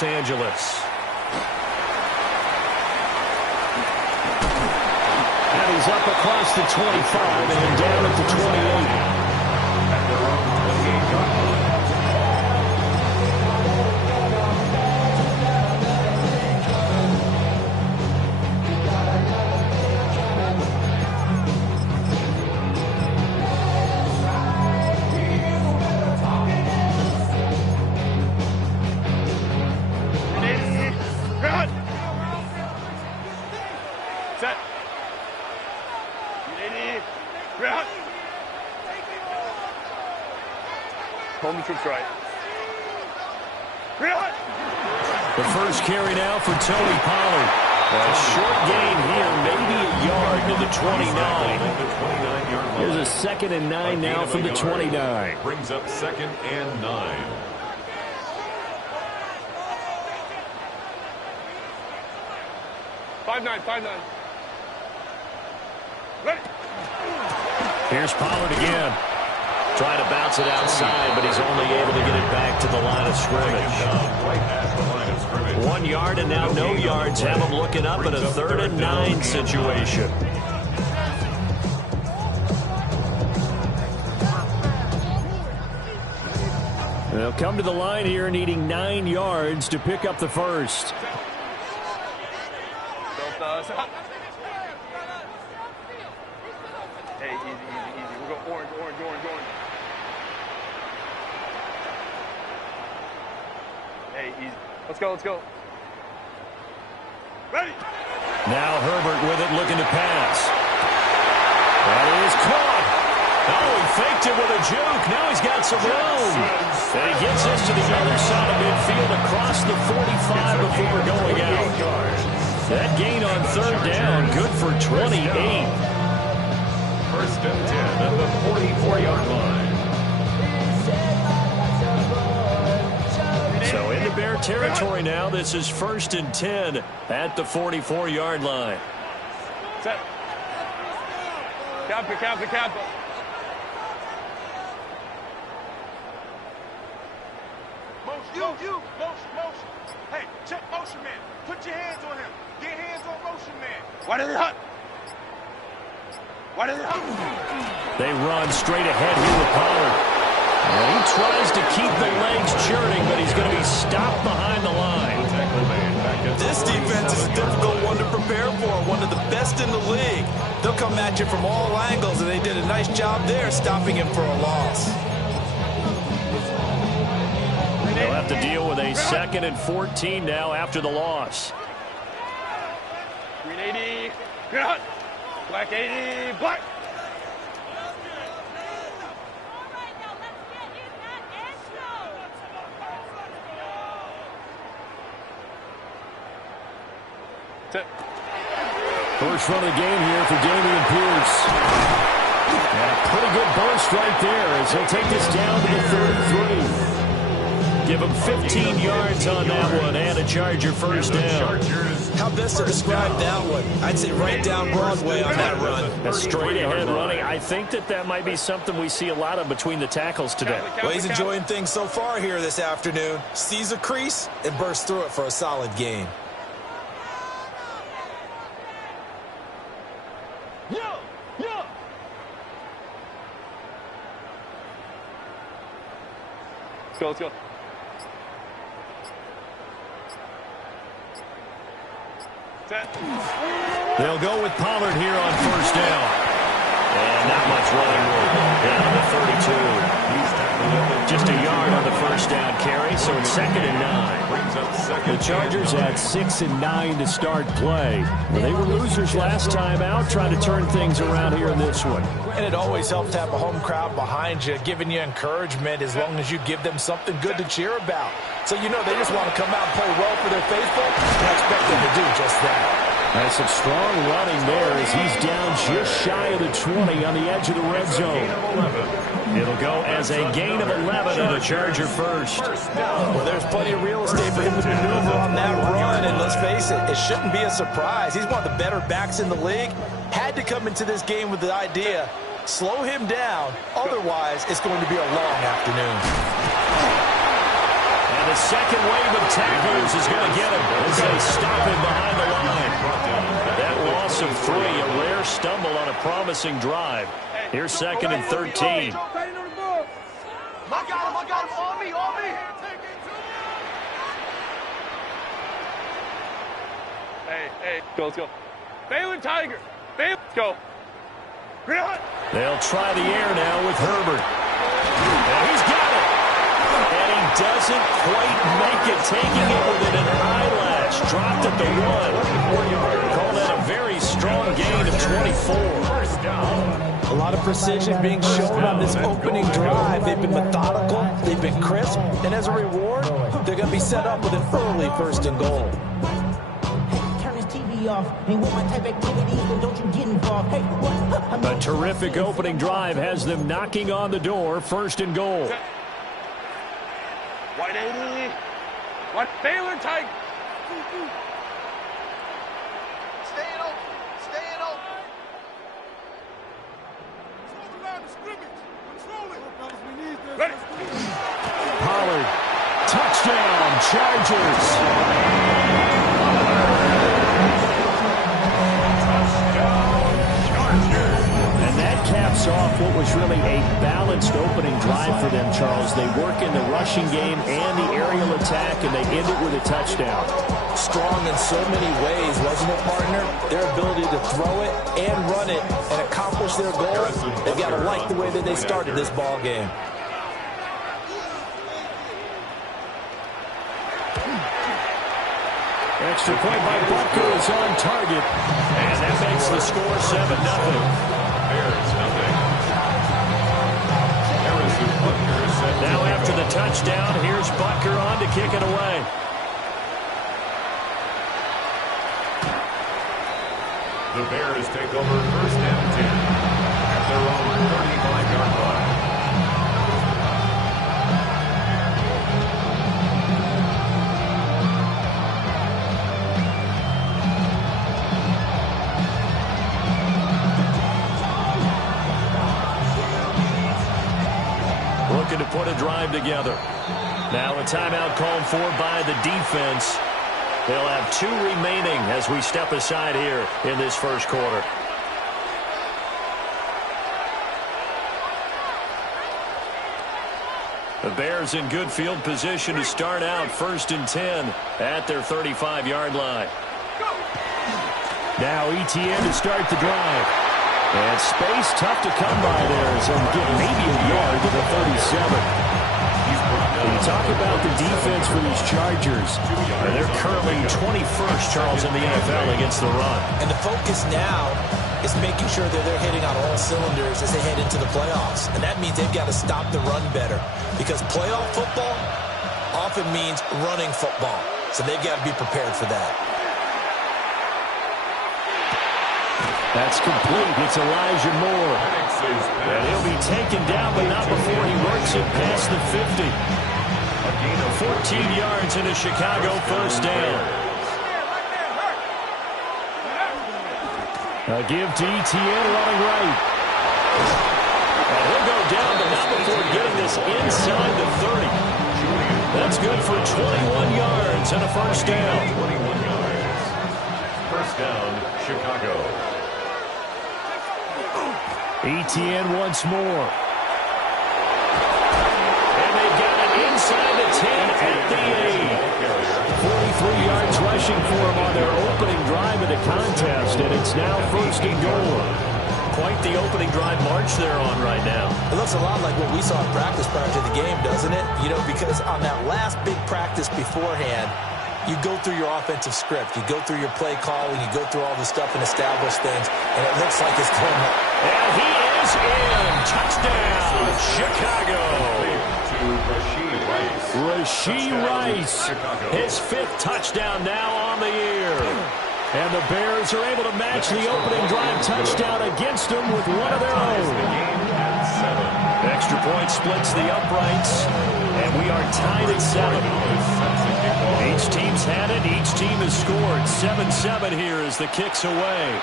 Los Angeles. And he's up across the 25 and down at the 28. Home troops right. The first carry now for Tony Pollard. A short gain here, maybe a yard to the 29. Here's a 2nd and 9 now from the 29. Brings up 2nd and 9. Five nine. Ready. Here's Pollard again. Trying to bounce it outside, but he's only able to get it back to the line of scrimmage. 1 yard and now no yards. Have him looking up at a 3rd and 9 situation. They'll come to the line here needing 9 yards to pick up the first. Hey, easy. We're going orange. Hey, easy. Let's go. Ready. Now Herbert with it, looking to pass. That is caught. Oh, he faked it with a juke. Now he's got some room. And he gets this to the other side of midfield across the 45 before going out. That gain on 3rd down, good for 28. 1st and 10 at the 44-yard line. So into Bear territory now. This is 1st and 10 at the 44-yard line. Set. Kappa. Motion. Hey, check motion man. Put your hands on him. Get hands on motion man. Why did it hut? They run straight ahead here with Pollard. And he tries to keep the legs churning, but he's going to be stopped behind the line. This defense is a difficult one to prepare for, one of the best in the league. They'll come at you from all angles, and they did a nice job there stopping him for a loss. They'll have to deal with a 2nd and 14 now after the loss. Green 80. Black 80. Black. First run of the game here for Dameon Pierce. And a pretty good burst right there as he'll take this down to the 33. Give him 15 yards on that one and a Charger first down. How best to describe that one? I'd say right down Broadway on that run. A straight ahead running. I think that might be something we see a lot of between the tackles today. Well, he's enjoying things so far here this afternoon. Sees a crease and bursts through it for a solid gain. Let's go. They'll go with Pollard here on first down. And not much running room. Down to 32. Just a yard on the first down carry, so it's 2nd and 9. The Chargers at 6 and 9 to start play. They were losers last time out, trying to turn things around here in this one. And it always helps to have a home crowd behind you, giving you encouragement as long as you give them something good to cheer about. So you know they just want to come out and play well for their faithful, and I expect them to do just that. That's some strong running there as he's down just shy of the 20 on the edge of the red zone. It'll go as a gain of 11 and a Charger first. Well, there's plenty of real estate for him to maneuver on that run, and let's face it, it shouldn't be a surprise. He's one of the better backs in the league. Had to come into this game with the idea, slow him down, otherwise it's going to be a long afternoon. And a second wave of tacklers is going to get him as they stop him behind the line. That loss of 3, a rare stumble on a promising drive. Here's 2nd and 13. I got him. On me. Hey, let's go. Balin Tiger. Let's go. They'll try the air now with Herbert. And he's got it. And he doesn't quite make it, taking it within an eyelash. Dropped at the 1. Call that a very strong gain of 24. A lot of precision being shown on this opening drive. They've been methodical, they've been crisp, and as a reward, they're going to be set up with an early 1st and goal. A terrific opening drive has them knocking on the door. 1st and goal. White 80. What? Baylor Tiger. Staying open. Ready. Pollard. Touchdown, Chargers. Caps off what was really a balanced opening drive for them, Charles. They work in the rushing game and the aerial attack, and they end it with a touchdown. Strong in so many ways, wasn't it, partner? Their ability to throw it and run it and accomplish their goal. They've got to like the way that they started this ball game. Extra point by Butker is on target, and that makes the score 7-0. Now after the touchdown, here's Butker on to kick it away. The Bears take over 1st and 10 at their own 35-yard line. Looking to put a drive together. Now a timeout called for by the defense. They'll have 2 remaining as we step aside here in this 1st quarter. The Bears in good field position to start out 1st and 10 at their 35-yard line. Now ETN to start the drive. And space tough to come by there as he'll get maybe a yard to the 37. You talk about the defense for these Chargers. And they're currently 21st, Charles, in the NFL against the run. And the focus now is making sure that they're hitting on all cylinders as they head into the playoffs. And that means they've got to stop the run better. Because playoff football often means running football. So they've got to be prepared for that. That's complete. It's Elijah Moore. And he'll be taken down, but not before he works it past the 50. A gain of 14 yards in a Chicago 1st down. A give to ETN running right. And he'll go down, but not before getting this inside the 30. That's good for 21 yards and a 1st down. 21 yards. 1st down, Chicago. ETN once more. And they've got it inside the 10 at the 8. 43 yards rushing for him on their opening drive of the contest, and it's now 1st and goal. Quite the opening drive march they're on right now. It looks a lot like what we saw in practice prior to the game, doesn't it? You know, because on that last big practice beforehand, you go through your offensive script. You go through your play calling. You go through all the stuff and establish things. And it looks like it's going up. And he is in. Touchdown, Chicago. Rashee Rice. His 5th touchdown now on the year. And the Bears are able to match the opening drive touchdown against them with one of their own. Extra point splits the uprights. And we are tied at 7. Each team's had it. Each team has scored. 7-7 here as the kick's away.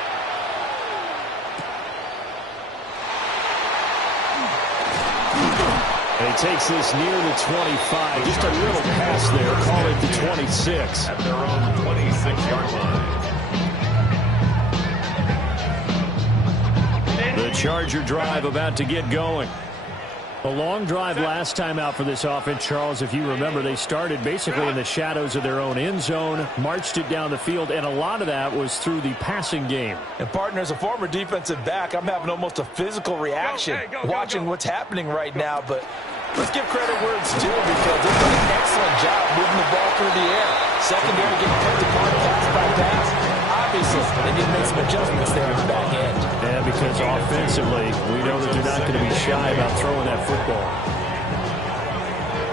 And he takes this near the 25. Just a little pass there. Call it the 26. At their own 26-yard line. The Charger drive about to get going. A long drive last time out for this offense, Charles. If you remember, they started basically in the shadows of their own end zone, marched it down the field, and a lot of that was through the passing game. And, partner, as a former defensive back, I'm having almost a physical reaction watching what's happening right now. But let's give credit where it's due because they've done an excellent job moving the ball through the air. Secondary getting picked apart pass by pass. Obviously, they need to make some adjustments there in the back end. Yeah, because offensively, we know that they're not going to be shy about throwing that football.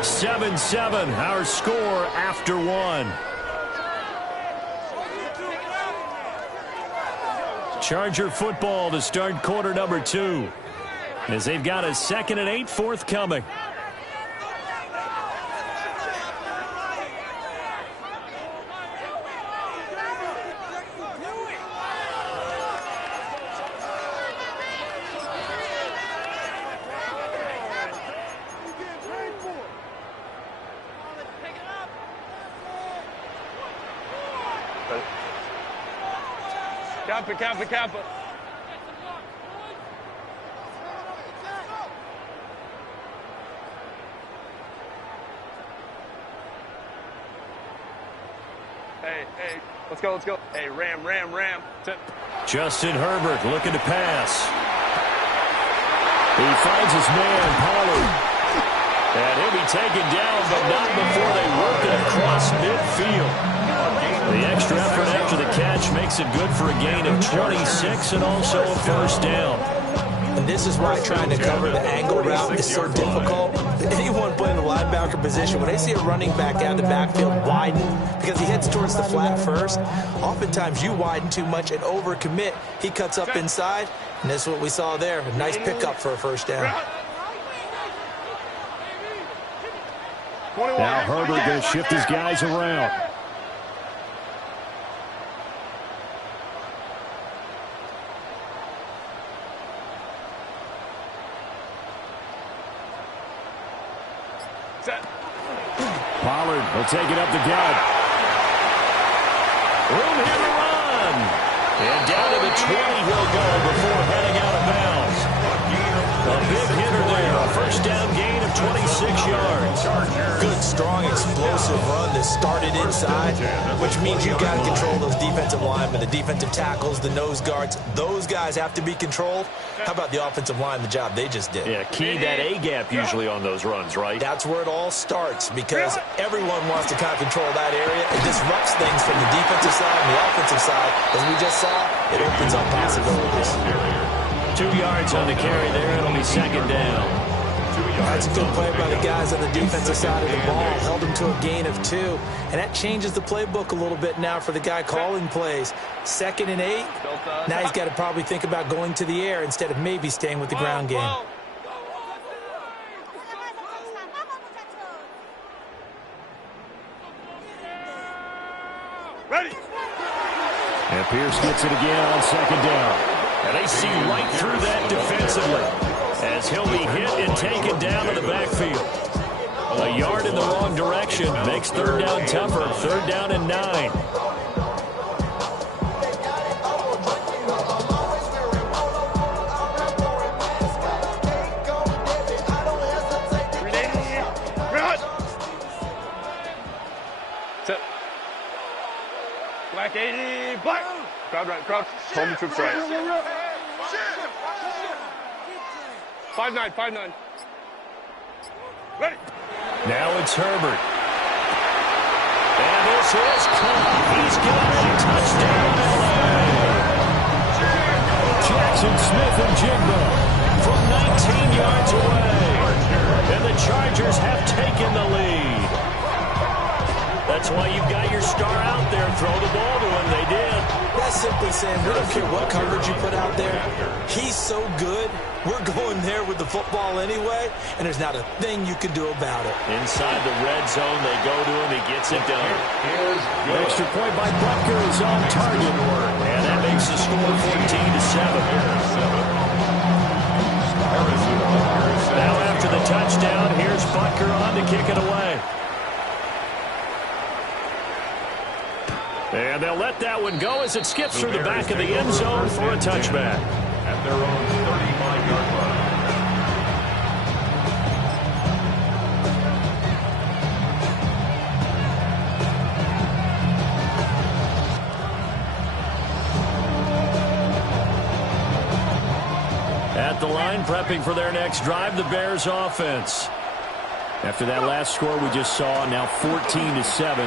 7-7, our score after one. Charger football to start quarter number 2. As they've got a 2nd and 8 forthcoming. Kappa. Hey, let's go. Hey, ram. Justin Herbert looking to pass. He finds his man, Pollard. And he'll be taken down, but not before they work it across midfield. The extra effort after the catch makes it good for a gain of 26 and also a first down. And this is why trying to cover the angle route is so difficult. Anyone playing the linebacker position, when they see a running back out of the backfield widen because he heads towards the flat first, oftentimes you widen too much and overcommit. He cuts up inside, and that's what we saw there. A nice pickup for a first down. Now Herbert going to shift his guys around. Pollard will take it up the gut. Room here to run. And down to the 20 he'll go before heading out of bounds. A big hitter there. A first down gain of 26 yards. Good, strong, explosive run that started inside, which means you've got to control those defensive linemen, the defensive tackles, the nose guards. Those guys have to be controlled. How about the offensive line, the job they just did? Yeah, key that A-gap usually on those runs, right? That's where it all starts because everyone wants to kind of control that area. It disrupts things from the defensive side and the offensive side. As we just saw, it opens up possibilities. 2 yards on the carry there. It'll be second down. That's a good play by the guys on the defensive side of the ball. Held them to a gain of 2. And that changes the playbook a little bit now for the guy calling plays. 2nd and 8. Now he's got to probably think about going to the air instead of maybe staying with the ground game. Ready. And Pierce gets it again on second down. And they see right through that defensively as he'll be hit and taken down to the backfield. A yard in the wrong direction makes third down tougher. 3rd down and 9. Set. Black 80, black. Crowd right, crowd. Hold the troops right. 5-9. Ready. Now it's Herbert. And this is caught. He's got a touchdown, LA. Jackson Smith and Jigba from 19 yards away. And the Chargers have taken the lead. That's why you've got your star out there. Throw the ball to him. They did. That's simply saying we don't care what coverage you put out there. He's so good. We're going there with the football anyway, and there's not a thing you can do about it. Inside the red zone, they go to him. He gets it done. Extra point by Butker is on target. And that makes the score 14-7. Now after the touchdown. Here's Butker on to kick it away. And they'll let that one go as it skips through the back of the end zone for a touchback. At their own 35-yard line. At the line, prepping for their next drive, the Bears offense. After that last score we just saw, now 14-7,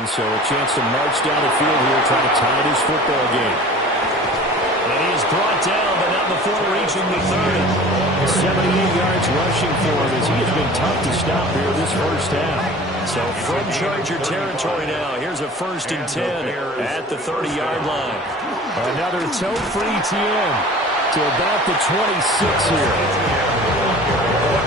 so a chance to march down the field here, trying to tie this football game. And he is brought down, but not before reaching the 30. 78 yards rushing for him, as he has been tough to stop here this first half. So from Charger territory now, here's a 1st and 10 at the 30-yard line. Another toe for ETN to about the 26 here.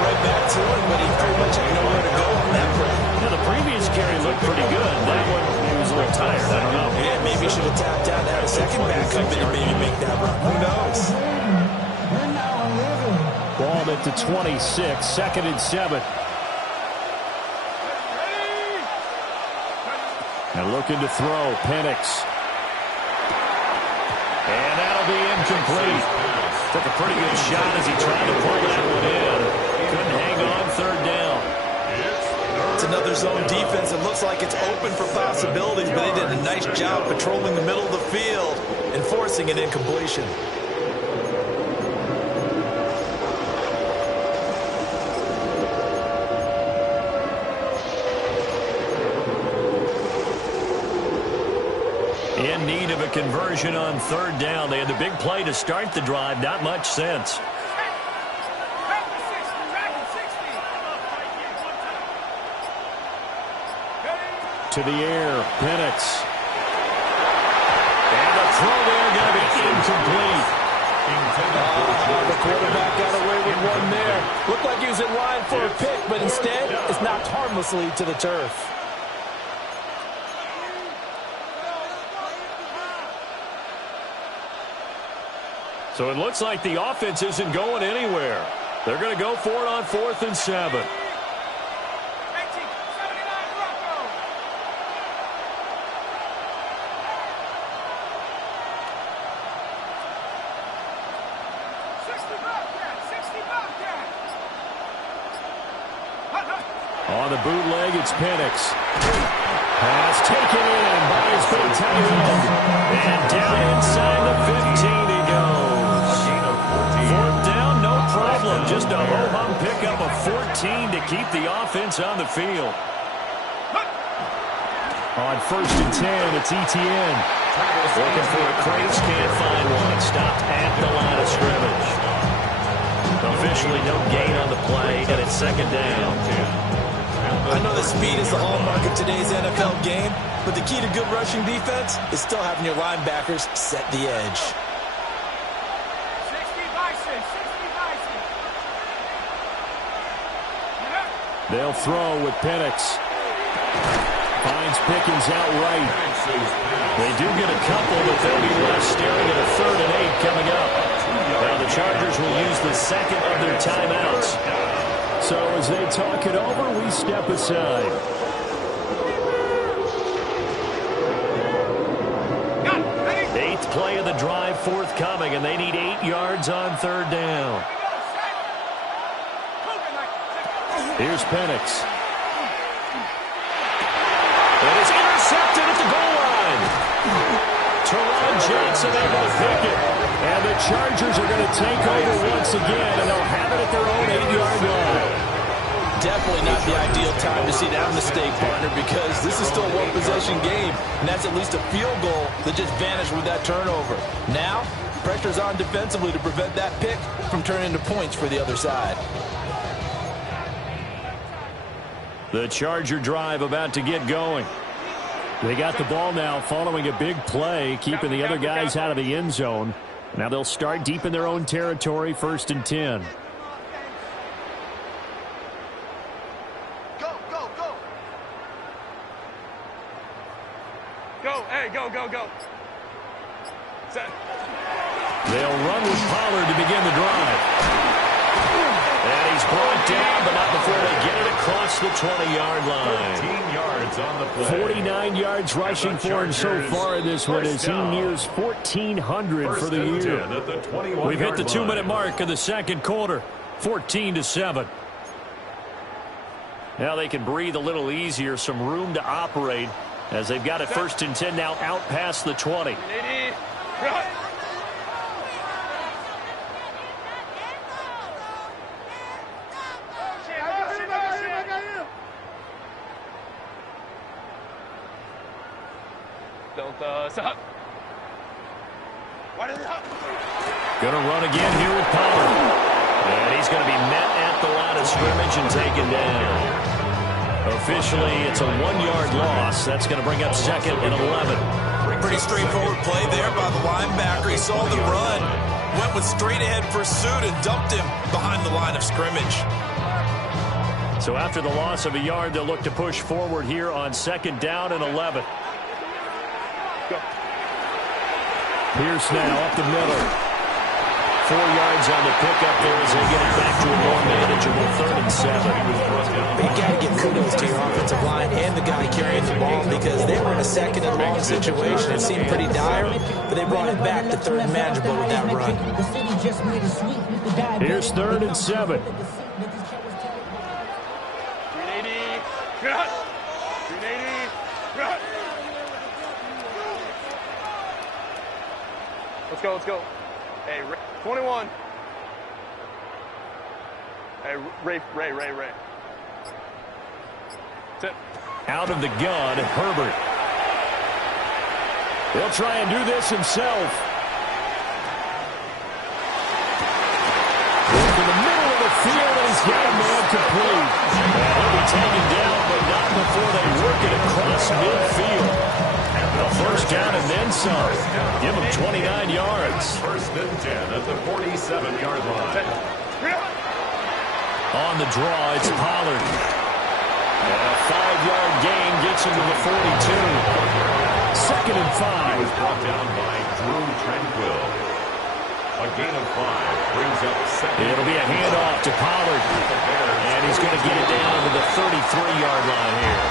Right back to him, but he pretty much had nowhere to go on that play. Now, the previous carry looked pretty good. That one, he was a little tired. I don't know. Yeah, maybe he should have tapped out to have a second back come in and maybe make that run. Who knows? Ball at the 26, 2nd and 7. And looking to throw, Penix. And that'll be incomplete. Took a pretty good shot as he tried to pull that one in. Couldn't hang on 3rd down. It's another zone defense. It looks like it's open for possibilities, but they did a nice job patrolling the middle of the field and forcing an incompletion. In need of a conversion on 3rd down. They had the big play to start the drive. Not much sense. To the air, Penix. And the throw there going to be incomplete. The quarterback got away with one there. Looked like he was in line for a pick, but instead it's knocked harmlessly to the turf. So it looks like the offense isn't going anywhere. They're going to go for it on 4th and 7. On the bootleg, it's Penix. Pass taken in by his big tight end. And down inside the 15 he goes. 4th down, no problem. Just a ho-hum pickup of 14 to keep the offense on the field. On 1st and 10, it's ETN. Looking for a crease, can't find one. Stopped at the line of scrimmage. Officially no gain on the play, and it's 2nd down. I know that speed is the hallmark of today's NFL game, but the key to good rushing defense is still having your linebackers set the edge. 60 Bison, 60 Bison. They'll throw with Penix. Finds Pickens out right. They do get a couple, but they'll be left staring at a 3rd and 8 coming up. Now the Chargers will use the 2nd of their timeouts. So as they talk it over, we step aside. Eighth play of the drive forthcoming, and they need 8 yards on 3rd down. Here's Penix. It is intercepted at the goal line. Teron Johnson able to pick it. And the Chargers are going to take over once again, and they'll have it at their own 8-yard line. Definitely not the ideal time to see that mistake, partner, because this is still a one-possession game, and that's at least a field goal that just vanished with that turnover. Now, pressure's on defensively to prevent that pick from turning into points for the other side. The Charger drive about to get going. They got the ball now following a big play, keeping the other guys out of the end zone. Now they'll start deep in their own territory, 1st and 10. Go, go, go. Go, hey, go, go, go. Set. They'll run with Pollard to begin the drive. And he's brought down, but not before they get it across the 20-yard line. 13 yards on the play. 49 yards rushing for him so far in this one as he nears 1,400 for the year. We've hit the 2-minute mark in the second quarter, 14-7. Now they can breathe a little easier, some room to operate as they've got it 1st and 10 now out past the 20. Going to run again here with Pollard. And he's going to be met at the line of scrimmage and taken down. Officially, it's a 1-yard loss. That's going to bring up 2nd and 11. Pretty straightforward play there by the linebacker. He saw the run, went with straight-ahead pursuit, and dumped him behind the line of scrimmage. So after the loss of a yard, they'll look to push forward here on 2nd down and 11. Pierce now up the middle. 4 yards on the pickup there as they get it back to a more manageable 3rd and 7. You got to give kudos to your offensive line and the guy carrying the ball because they were in a 2nd and long situation. It seemed pretty dire, but they brought it back to 3rd and manageable with that run. Here's 3rd and 7. 380. 380. Let's go. Hey, 21. Hey, Ray. Tip. Out of the gun, Herbert. He'll try and do this himself. Into the middle of the field, and he's got a man complete. He'll be taken down, but not before they work it across midfield. A 1st down and then some. Give him 29 yards. 1st and 10 at the 47-yard line. On the draw, it's Pollard. And a 5-yard gain gets him to the 42. 2nd and 5. He was brought down by Drew Tranquill. A gain of 5 brings up 2nd. It'll be a handoff to Pollard. And he's going to get it down to the 33-yard line here.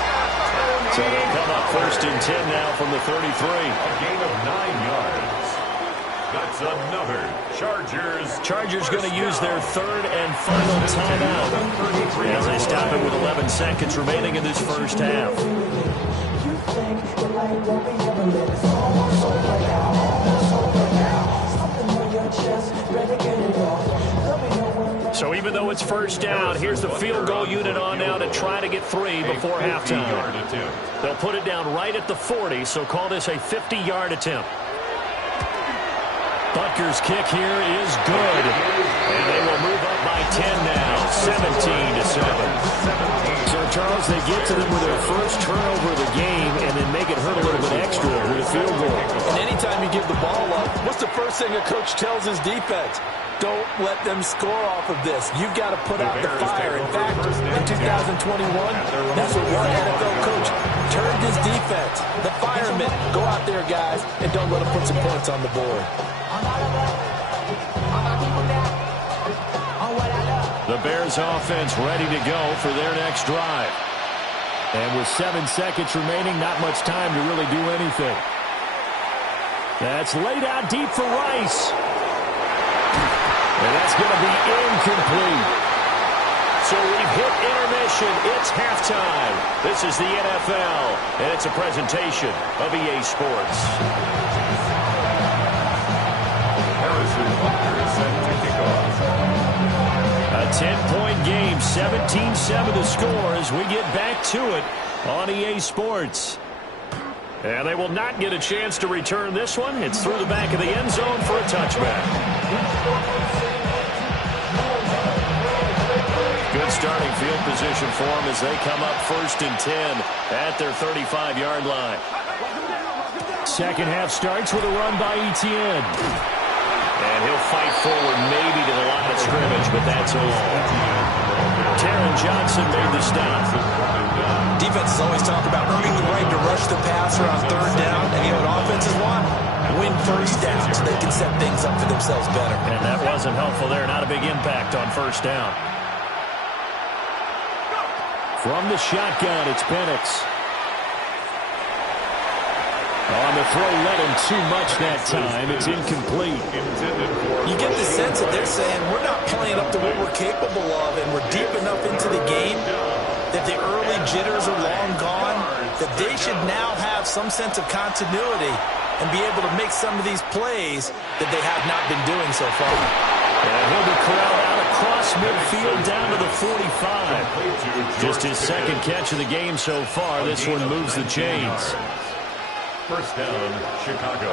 So they'll come up 1st and 10 now from the 33. A gain of 9 yards. That's another Chargers going to use their 3rd and final timeout as they stop it with 11 seconds remaining in this 1st half. So even though it's 1st down, here's the field goal unit on now to try to get 3 before halftime. They'll put it down right at the 40, so call this a 50-yard attempt. Butker's kick here is good. And they will move up by 10 now, 17-7. So, Charles, they get to them with their 1st turnover of the game and then make it hurt a little bit extra with a field goal. And anytime you give the ball up, what's the first thing a coach tells his defense? Don't let them score off of this. You've got to put out the fire. In fact, in 2021, that's what one NFL coach turned his defense. The firemen. Go out there, guys, and don't let them put some points on the board. The Bears offense ready to go for their next drive. And with 7 seconds remaining, not much time to really do anything. That's laid out deep for Rice. And that's going to be incomplete. So we've hit intermission. It's halftime. This is the NFL, and it's a presentation of EA Sports. A 10-point game, 17-7 to score as we get back to it on EA Sports. And they will not get a chance to return this one. It's through the back of the end zone for a touchback. Good starting field position for them as they come up 1st and 10 at their 35-yard line. Second half starts with a run by Etienne. And he'll fight forward maybe to the line of scrimmage, but that's all. Taron Johnson made the stop. Defenses always talk about earning the right to rush the passer on 3rd down, and you know what offenses want? Win 1st down so they can set things up for themselves better. And that wasn't helpful there. Not a big impact on 1st down. From the shotgun, it's Penix. On the throw, led him too much that time. It's incomplete. You get the sense that they're saying we're not playing up to what we're capable of, and we're deep enough into the game that the early jitters are long gone, that they should now have some sense of continuity and be able to make some of these plays that they have not been doing so far. And he'll be corralled out across midfield down to the 45. Just his second catch of the game so far. This one moves the chains. First down, Chicago.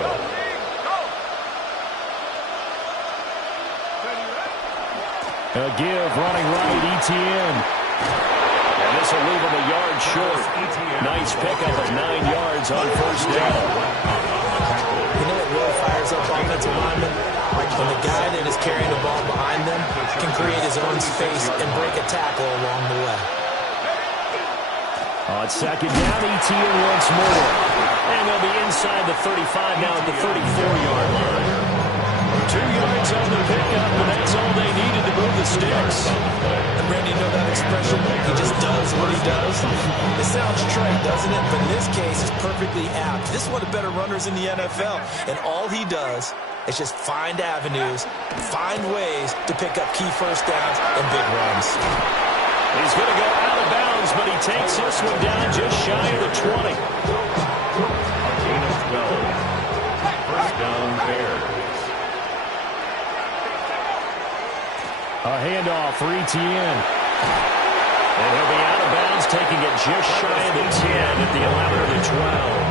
A give, running right, Etienne. And this will leave him a yard short. Nice pickup of 9 yards on first down. You know what really fires up offensive linemen? When the guy that is carrying the ball behind them can create his own space and break a tackle along the way. On second down, Etienne once more. And they'll be inside the 35 now at the 34-yard line. 2 yards on the pickup, and that's all they needed to move the sticks. And Randy, you know that expression? He just does what he does. It sounds trite, doesn't it? But in this case, it's perfectly apt. This is one of the better runners in the NFL. And all he does is just find avenues, find ways to pick up key first downs and big runs. He's going to go out of bounds, but he takes this one down just shy of the 20. First down, Bears. A handoff for Etienne. And he'll be out of bounds, taking it just shy of the 10 at the 11 or the 12.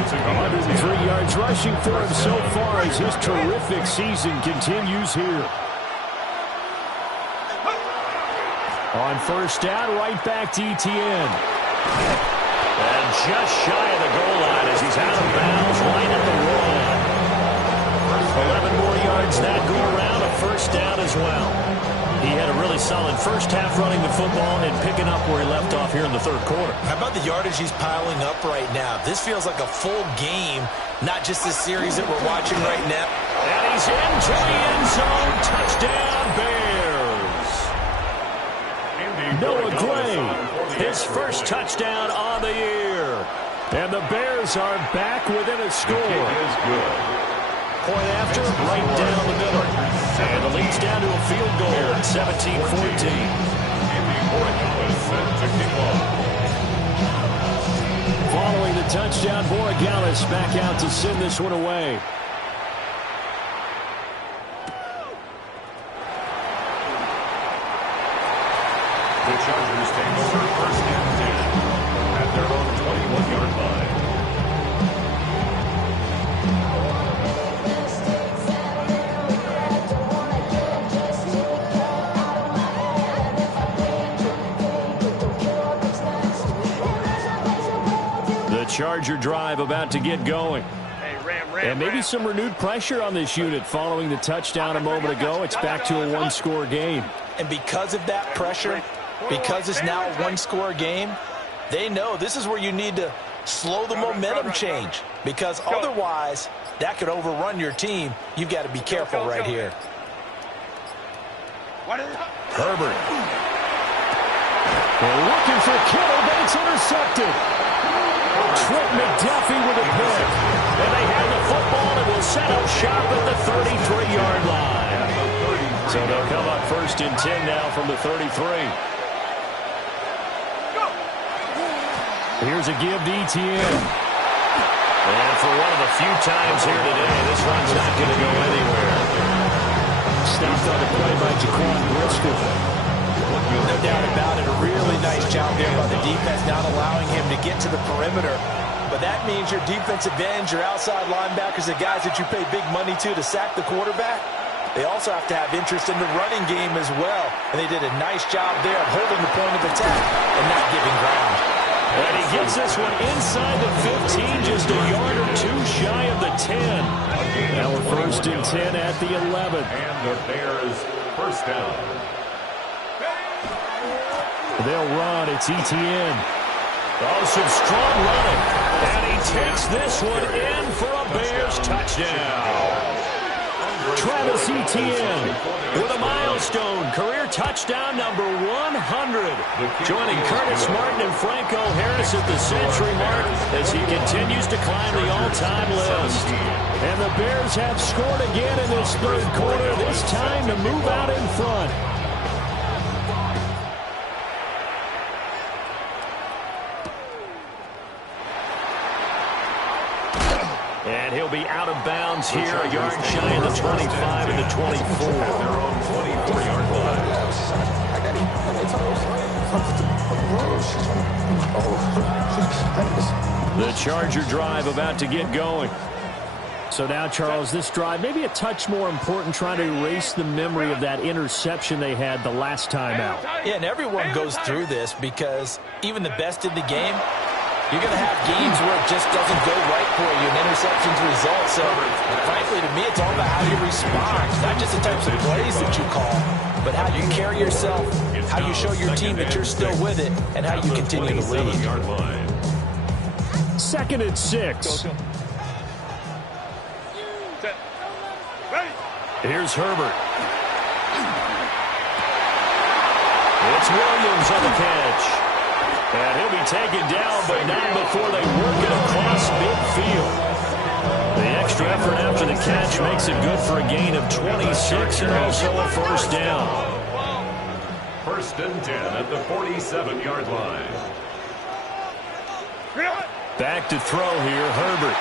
103 yards rushing for him so far as his terrific season continues here. On first down, right back to Etienne. And just shy of the goal line as he's out of bounds, right at the wall. 11 more yards that go around, a first down as well. He had a really solid first half running the football and picking up where he left off here in the third quarter. How about the yardage he's piling up right now? This feels like a full game, not just this series that we're watching right now. And he's into the end zone. Touchdown, Bears. Noah Gray, his first touchdown on the year. And the Bears are back within a score. Point after, right down the middle. And the lead's down to a field goal at 17-14. Following the touchdown, Borregales back out to send this one away. The Chargers take over first and 10 at their own 21-yard line. The Charger drive about to get going. And maybe some renewed pressure on this unit following the touchdown a moment ago. It's back to a one-score game. And because of that pressure, because it's now a one-score game, they know this is where you need to slow the momentum change. Because otherwise, that could overrun your team. You've got to be careful right here. Herbert. They're looking for Kittle, but it's intercepted. Trent McDuffie with a pick. And they have the football and will set up shop at the 33-yard line. So they'll come up first and 10 now from the 33. Here's a give to Etienne. And for one of the few times here today, this run's not going to go anywhere. Stopped on the play by Jaquan Brisker. No doubt about it. A really nice job there by the defense, not allowing him to get to the perimeter. But that means your defensive ends, your outside linebackers, the guys that you pay big money to sack the quarterback, they also have to have interest in the running game as well. And they did a nice job there of holding the point of attack and not giving ground. And he gets this one inside the 15, just a yard or two shy of the 10. Now we're first and 10 at the 11. And the Bears first down. They'll run. It's Etienne. Oh, some strong running. And he takes this one in for a Bears touchdown. Travis Etienne with a milestone career touchdown number 100. Joining Curtis Martin and Franco Harris at the century mark as he continues to climb the all-time list. And the Bears have scored again in this third quarter, this time to move out in front. And he'll be out of bounds here, a yard shy of the 25 and the 24. Their own 24-yard line. The Charger drive about to get going. So now, Charles, this drive maybe a touch more important, trying to erase the memory of that interception they had the last time out. Yeah, and everyone goes through this because even the best in the game, you're going to have games where it just doesn't go right for you, and interceptions result. So, frankly, to me, it's all about how you respond. Not just the types of plays that you call, but how you carry yourself, how you show your team that you're still with it, and how you continue to lead. 2nd and 6. Here's Herbert. It's Williams on the catch. And he'll be taken down, but not before they work it across midfield. The extra effort after the catch makes it good for a gain of 26 and also a first down. 1st and 10 at the 47-yard line. Back to throw here, Herbert.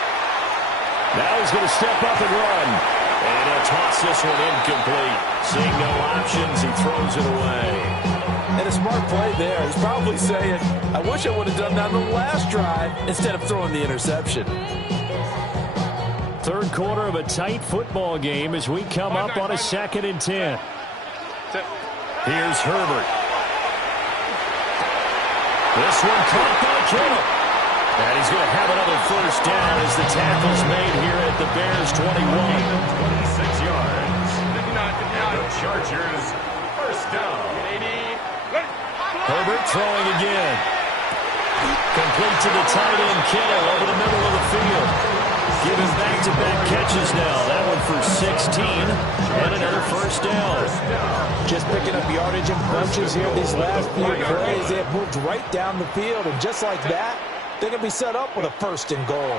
Now he's going to step up and run. And he'll toss this one incomplete. Seeing no options, he throws it away. And a smart play there. He's probably saying, I wish I would have done that on the last drive instead of throwing the interception. Third quarter of a tight football game as we come up on a 2nd and 10. Here's Herbert. This one caught by Kittle. And he's going to have another first down as the tackle's made here at the Bears 21. 26 yards. And the Chargers first down. Herbert throwing again. Complete to the tight end, Kittle, over the middle of the field. Giving back-to-back catches now. That one for 16 and another first down. Just picking up yardage in bunches here these last few plays. They have moved right down the field, and just like that, they're going to be set up with a 1st and goal.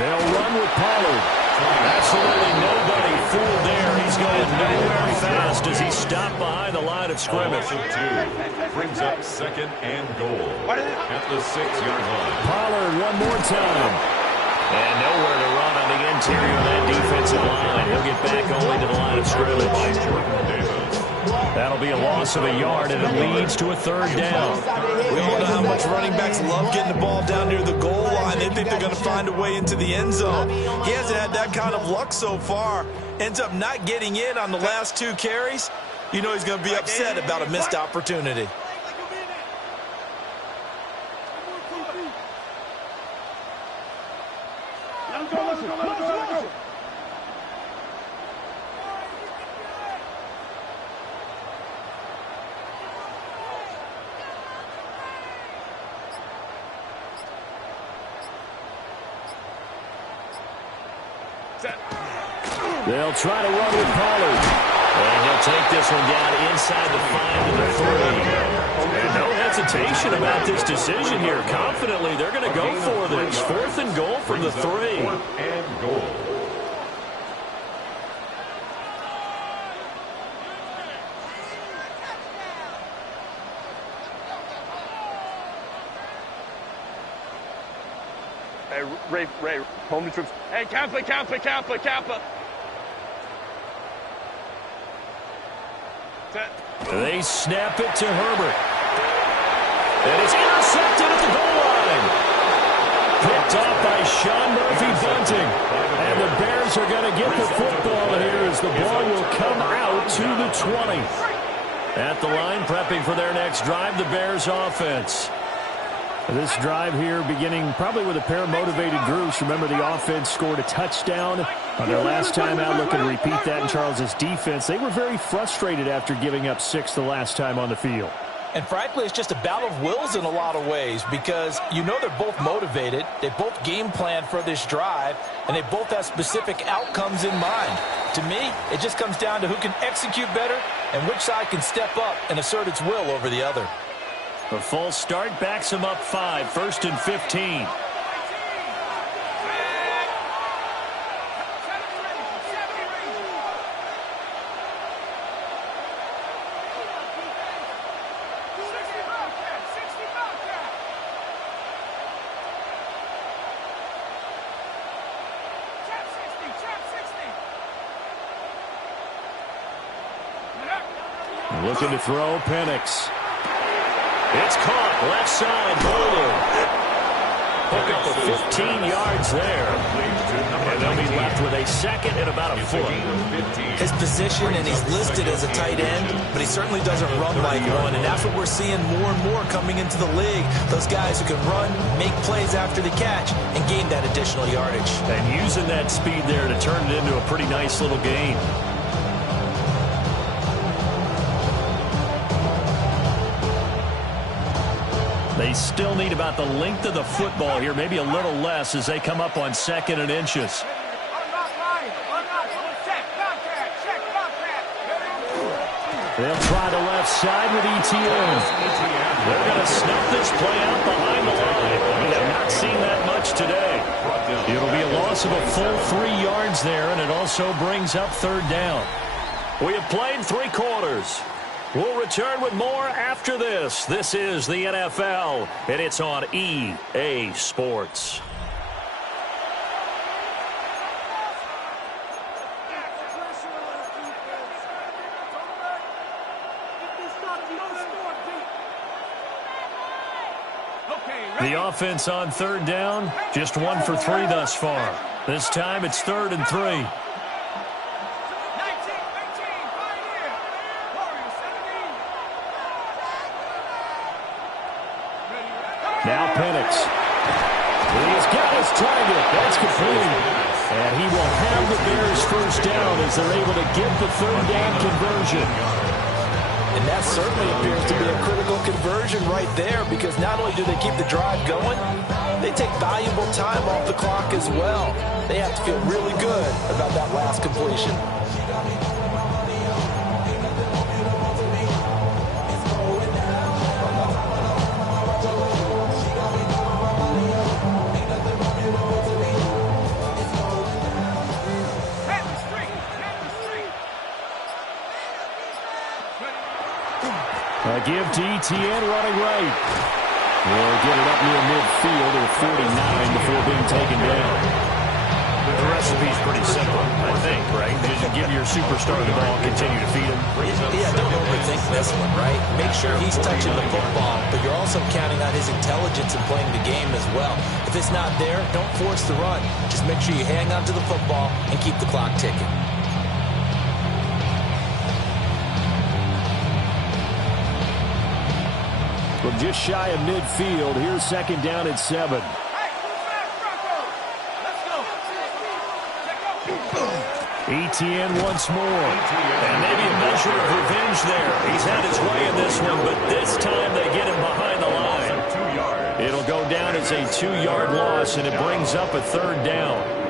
They'll run with Pollard. Absolutely nobody fooled there. He's going nowhere fast as he stopped behind the line of scrimmage. Brings up 2nd and goal at the 6-yard line. Pollard one more time. And nowhere to run on the interior of that defensive line. He'll get back only to the line of scrimmage. That'll be a loss of a yard, and it leads to a 3rd down. We all know how much running backs love getting the ball down near the goal line. They think they're going to find a way into the end zone. He hasn't had that kind of luck so far. Ends up not getting in on the last 2 carries. You know he's going to be upset about a missed opportunity. They'll try to run with Pollard. And he'll take this one down inside the 5 to the 3. And no hesitation about this decision here. Confidently, they're going to go for this. 4th and goal from the 3. 4th and goal. Hey, Ray, home to troops. Hey, Kappa. They snap it to Herbert. And it's intercepted at the goal line. Picked off by Sean Murphy-Bunting. And the Bears are going to get the football here as the ball will come out to the 20. At the line, prepping for their next drive, the Bears offense. This drive here beginning probably with a pair of motivated groups. Remember, the offense scored a touchdown on their last time out. Looking to repeat that in Charles's defense. They were very frustrated after giving up 6 the last time on the field. And frankly, it's just a battle of wills in a lot of ways because you know they're both motivated. They both game plan for this drive, and they both have specific outcomes in mind. To me, it just comes down to who can execute better and which side can step up and assert its will over the other. The false start backs him up 5, 1st and 15. Looking to throw, Penix. It's caught, left side, Bowler. Pick up of 15 yards there. And they'll be left with a second and about a foot. His position, and he's listed as a tight end, but he certainly doesn't run like one, and that's what we're seeing more and more coming into the league. Those guys who can run, make plays after the catch, and gain that additional yardage. And using that speed there to turn it into a pretty nice little game. They still need about the length of the football here, maybe a little less as they come up on 2nd and inches. They'll try the left side with ETN. They're going to snuff this play out behind the line. We have not seen that much today. It'll be a loss of a full 3 yards there, and it also brings up 3rd down. We have played 3 quarters. We'll return with more after this. This is the NFL, and it's on EA Sports. The offense on 3rd down, just 1 for 3 thus far. This time it's 3rd and 3. Now Penix. He's got his target. That's complete. And he will have the Bears 1st down as they're able to get the 3rd down conversion. And that certainly appears to be a critical conversion right there, because not only do they keep the drive going, they take valuable time off the clock as well. They have to feel really good about that last completion. A give to ETN running right. He'll get it up near midfield at 49 before being taken down. The recipe's pretty simple, I think, right? Just give your superstar the ball, continue to feed him. Yeah, don't overthink this one, right? Make sure he's touching the football, but you're also counting on his intelligence in playing the game as well. If it's not there, don't force the run. Just make sure you hang on to the football and keep the clock ticking. From just shy of midfield, here's 2nd down at 7. ETN once more. And maybe a measure of revenge there. He's had his way in this one, but this time they get him behind the line. It'll go down as a 2-yard loss, and it brings up a 3rd down.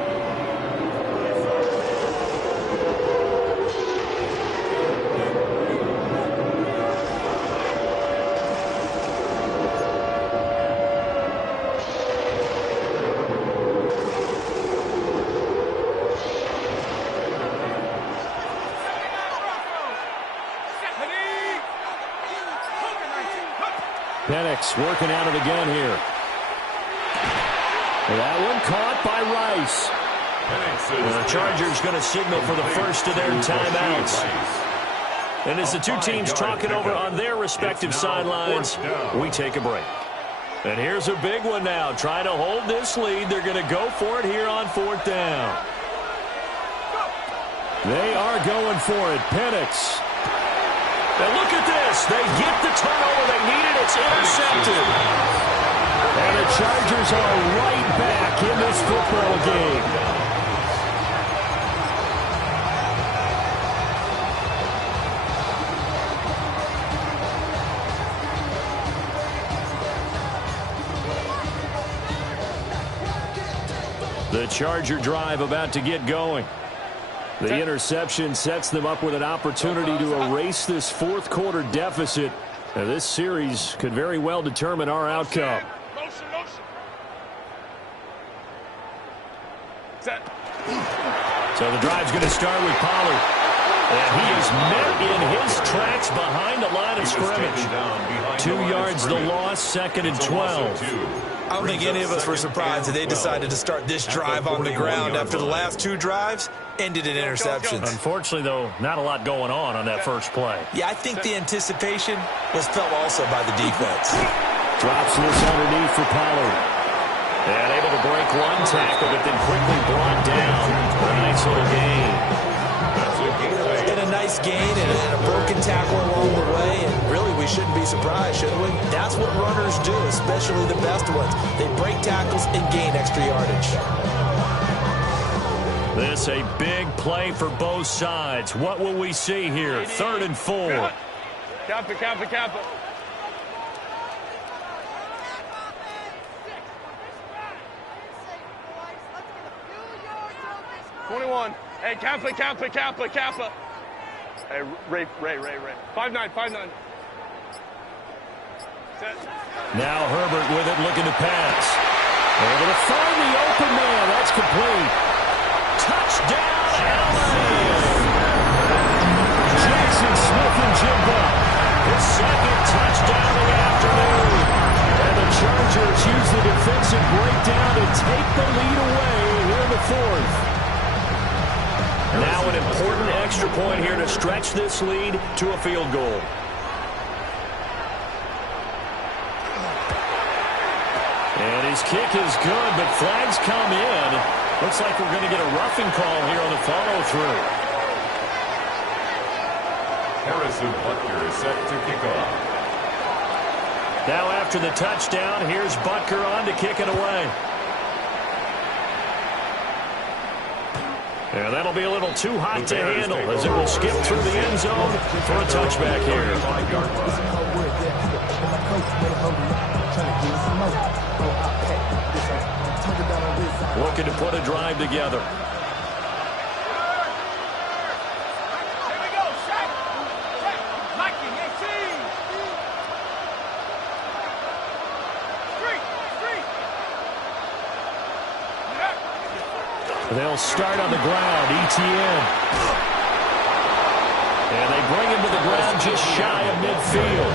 Penix working out of the gun here. That one caught by Rice. The Chargers going to signal for the first of their timeouts. And as the two teams talking over on their respective sidelines, we take a break. And here's a big one now. Trying to hold this lead. They're going to go for it here on 4th down. They are going for it. Penix. And look at this. They get the turnover they needed. It's intercepted. And the Chargers are right back in this football game. The Charger drive about to get going. The interception sets them up with an opportunity to erase this fourth quarter deficit. Now, this series could very well determine our outcome. Motion, motion. Set. So the drive's going to start with Pollard. And he is met in his tracks behind the line of scrimmage. 2 yards the loss, 2nd and 12. I don't think any of us were surprised that they decided to start this drive on the ground after the last 2 drives ended in interceptions. Unfortunately, though, not a lot going on that first play. Yeah, I think the anticipation was felt also by the defense. Drops this underneath for Pollard. And able to break one tackle, but then quickly brought down for a nice little gain. And a nice gain and a broken tackle along the way. And really, we shouldn't be surprised, should we? That's what runners do, especially the best ones. They break tackles and gain extra yardage. This a big play for both sides. What will we see here? 3rd and 4. Kappa, kappa, kappa. 21. Hey, kappa, kappa, kappa, kappa. Hey, Ray. 5'9", 5'9". Set. Now Herbert with it, looking to pass. Able to find the open man. That's complete. Touchdown, Allen! Jackson Smith-Njigba, his 2nd touchdown of the afternoon. And the Chargers use the defensive breakdown to take the lead away here in the 4th. Now an important extra point here to stretch this lead to a field goal. And his kick is good, but flags come in. Looks like we're going to get a roughing call here on the follow-through. Harrison Butker is set to kick off. Now after the touchdown, here's Butker on to kick it away. And that'll be a little too hot to handle as it will skip through the end zone for a touchback here. Looking to put a drive together. Here we go, Shaq. Mikey, 18. Street. They'll start on the ground, ETN. And they bring him to the ground just shy of midfield.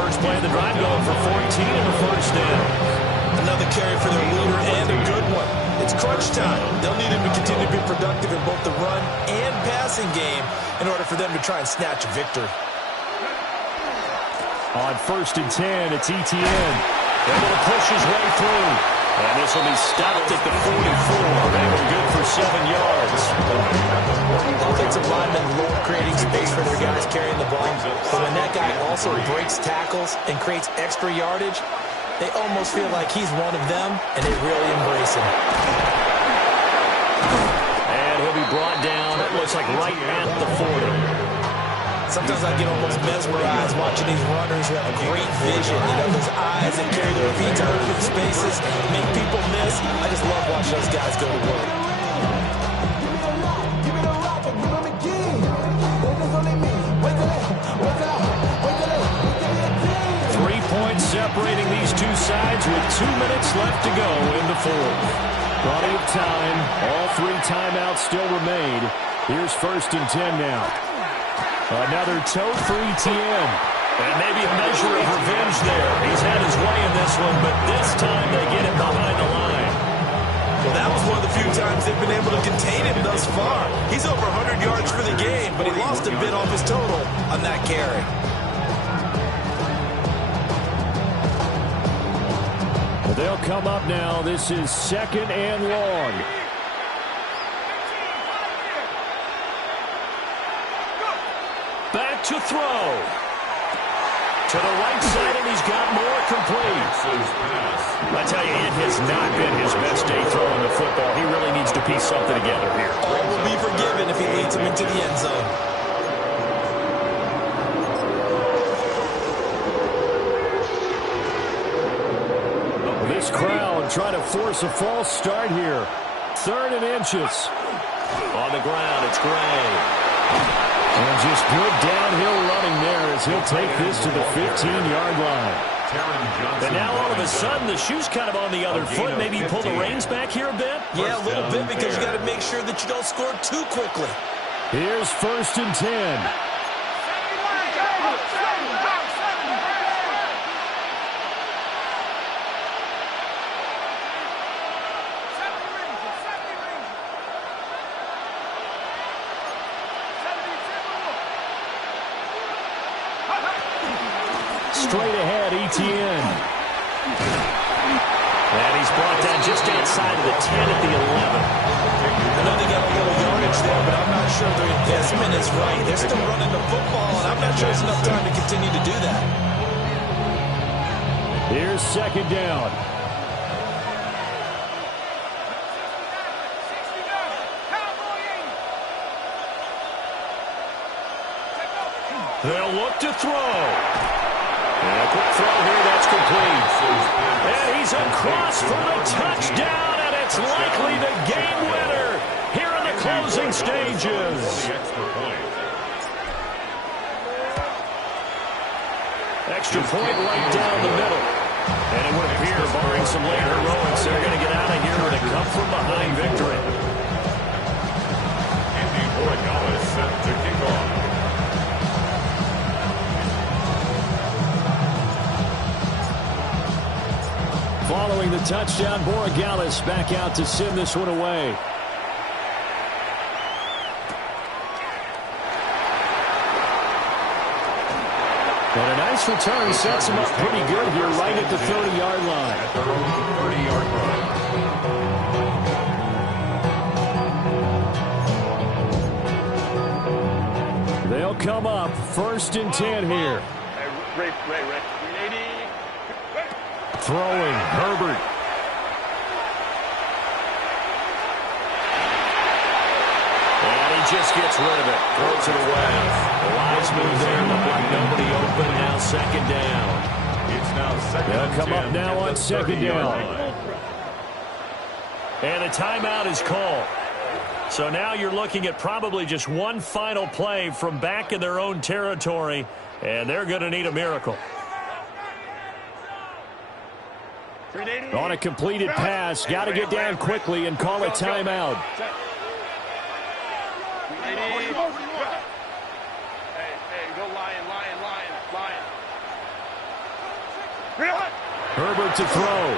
First play of the drive going for 14 in the first down. Another carry for their leader and a good one. It's crunch time. They'll need him to continue to be productive in both the run and passing game in order for them to try and snatch a victory. On 1st and 10, it's ETN. Able to push his way through. And this will be stopped at the 44. They were good for 7 yards. Offensive linemen love creating space for their guys carrying the ball. But when that guy also breaks tackles and creates extra yardage, they almost feel like he's one of them, and they really embrace him. And he'll be brought down, it looks like right at the 40. Sometimes I get almost mesmerized watching these runners who have great vision. You know, those eyes that carry their feet to open spaces, make people miss. I just love watching those guys go to work. Points separating these two sides with 2 minutes left to go in the 4th. Plenty of time. All 3 timeouts still remain. Here's 1st and 10 now. Another toe for ETN. And maybe a measure of revenge there. He's had his way in this one, but this time they get him behind the line. Well, that was one of the few times they've been able to contain him thus far. He's over 100 yards for the game, but he lost a bit off his total on that carry. They'll come up now. This is 2nd and long. Back to throw. To the right side, and he's got more complete. I tell you, it has not been his best day throwing the football. He really needs to piece something together here. All will be forgiven if he leads him into the end zone. This crowd trying to force a false start here. 3rd and inches. On the ground, it's Gray. And just good downhill running there as he'll take this to the 15-yard line. And now all of a sudden the shoe's kind of on the other foot. Maybe you pull the reins back here a bit? Yeah, a little bit because you got to make sure that you don't score too quickly. Here's 1st and 10. Straight ahead, Etienne. And he's brought down just outside of the 10 at the 11. I know they got a little yardage there, but I'm not sure their investment is right. They're still running the football, and I'm not sure there's enough time to continue to do that. Here's 2nd down. They'll look to throw. And a quick throw here, that's complete. And he's across for the touchdown, and it's likely the game winner here in the closing stages. Extra point right down the middle. And it would appear, barring some late heroics, they're going to get out of here with a come-from-behind victory. Andy Origala is set to kick off. Following the touchdown, Borregales back out to send this one away. And a nice return sets him up pretty good here right at the 30-yard line. At their own 30-yard line. They'll come up 1st and 10 here. Ray. Throwing, Herbert. And he just gets rid of it. Throws it away. The wise move there. Looked like nobody open. Now 2nd down. It's now 2nd They'll and come 10 up now on 2nd down. And a timeout is called. So now you're looking at probably just one final play from back in their own territory, and they're going to need a miracle. On a completed pass, got to get down quickly and call a timeout. Hey, go lion. Herbert to throw.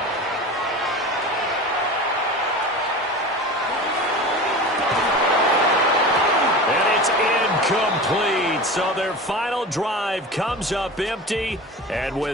And it's incomplete. So their final drive comes up empty, and with